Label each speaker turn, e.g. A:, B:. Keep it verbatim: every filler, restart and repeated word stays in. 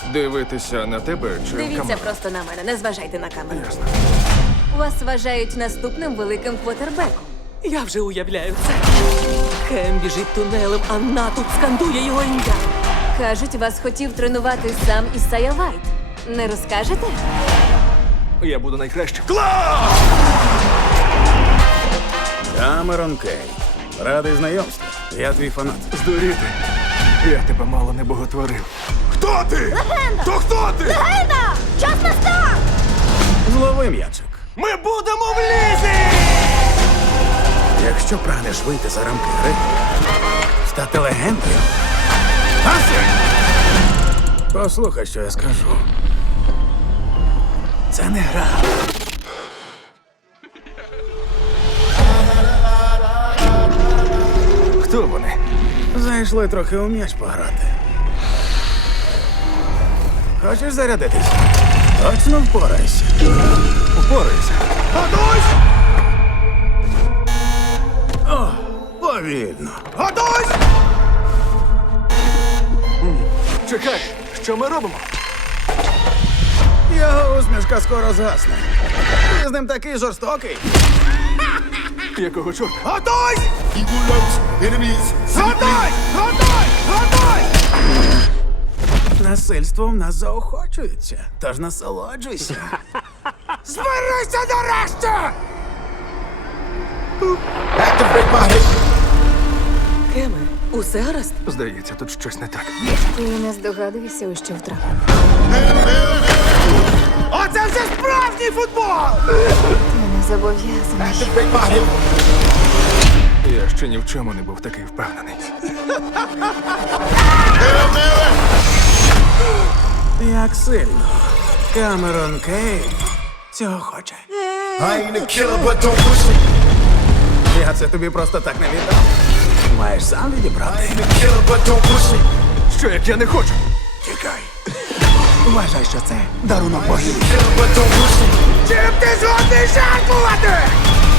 A: Дивитися на тебе чи в
B: Дивіться
A: камеру?
B: просто на мене, не зважайте на камеру.
A: Ясно.
B: Вас вважають наступним великим квотербеком.
C: Я вже уявляю це. Кем біжить тунелем, а натовп скандує його ім'я.
B: Кажуть, вас хотів тренувати сам Ісайя Вайт. Не розкажете?
A: Я буду найкращим.
D: Камерон Кей. Радий знайомству. Я твій фанат.
A: Здуріти. Я тебе мало не боготворив. Хто ти? Легенда! То хто ти?
B: Легенда! Час настав!
D: Злови м'ячик.
A: Ми будемо в лізі!
D: Якщо прагнеш вийти за рамки гри, стати легендою. Паси! Послухай, що я скажу. Це не гра.
A: Хто вони?
D: Зайшли трохи у м'яч пограти. Хочеш зарядитись? Точно впорайся.
A: Упорайся.
D: Готуйсь! О, повільно. Готуйсь!
A: Чекай, що ми робимо?
D: Його усмішка скоро згасне. Ти з ним такий жорстокий.
A: Якого чорта?
D: Готуйсь! Готуйсь! Готуйсь! Готуйсь! Насильство в нас заохочується, тож насолоджуйся. Зберися нарешті!
C: Кеме, усе гаразд?
A: Здається, тут щось не так.
B: Ти не здогадуєшся, у що втрапив.
D: Оце вже справжній футбол!
B: Ти не зобов'язаний.
A: Я ще ні в чому не був такий впевнений.
D: Як сильно Камерон Кей цього хоче. Я це тобі просто так не віддав. Маєш сам відібрати.
A: Що як я не хочу?
D: Тікай. Вважай, що це дарунок богів. Чим ти згодний жертвувати?